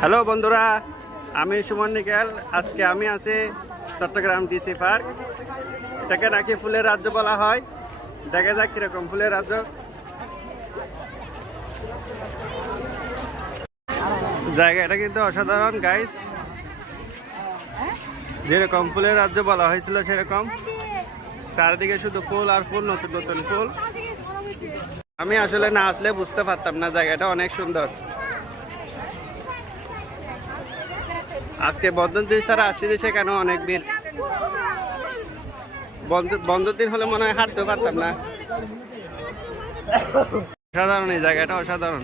Hello বন্ধুরা, আমি Suman nickel. আজকে আমি আছি চট্টগ্রাম ডিসি পার্ক। এটাকে নাকি ফুলের রাজ্য বলা হয়। দেখা যাক কিরকম ফুলের রাজ্য। জায়গাটা কিন্তু অসাধারণ গাইস, যেরকম ফুলের রাজ্য বলা হয়েছিল সেরকম। চারিদিকে শুধু ফুল আর ফুল, নতুন নতুন ফুল। আমি আসলে না আসলে বুঝতে পারতাম না জায়গাটা অনেক সুন্দর। আজকে বন্ধন দিন ছাড়া আসছি সেখানে অনেক ভিড়। বন্ধন দিন হলে মনে হয় হাঁটতে পারতাম না। অসাধারণ এই জায়গাটা, অসাধারণ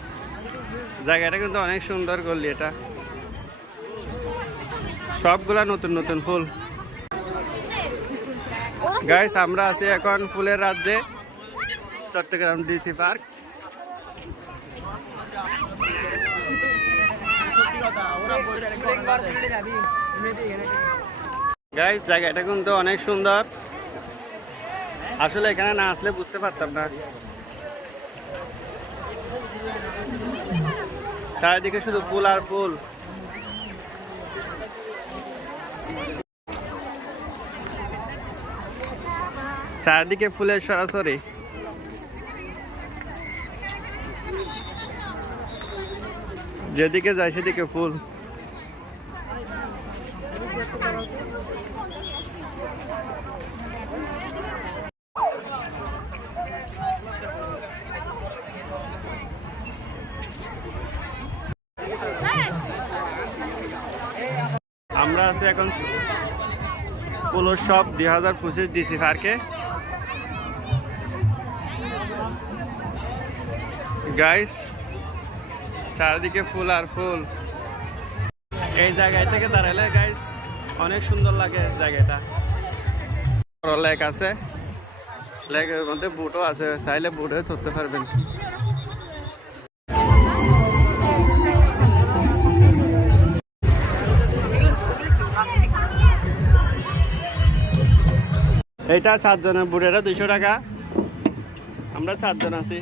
জায়গাটা কিন্তু অনেক সুন্দর গলি। এটা সবগুলা নতুন নতুন ফুল। গাইস, আমরা আছি এখন ফুলের রাজ্যে, চট্টগ্রাম ডিসি পার্ক। গাইস, জায়গাটা কিন্তু অনেক সুন্দর। আসলে এখানে না আসলে বুঝতে পারতাম না। চারিদিকে শুধু ফুল আর ফুল। চারিদিকে ফুলের সরাসরি। যেদিকে যায় সেদিকে ফুল। আমরা আছি এখন ফুল উৎসব 2025 ডিসি পার্কে। গাইস, চারিদিকে ফুল আর ফুল। এই জায়গায় থেকে দাঁড়ালে গাইস অনেক সুন্দর লাগে জায়গাটা। বড় লেক আছে, লেকের মধ্যে বুটও আছে, চাইলে বুটে চড়তে পারবেন। এটা 4 জনের বুট, এটা 200 টাকা। আমরা 4 জন আছি।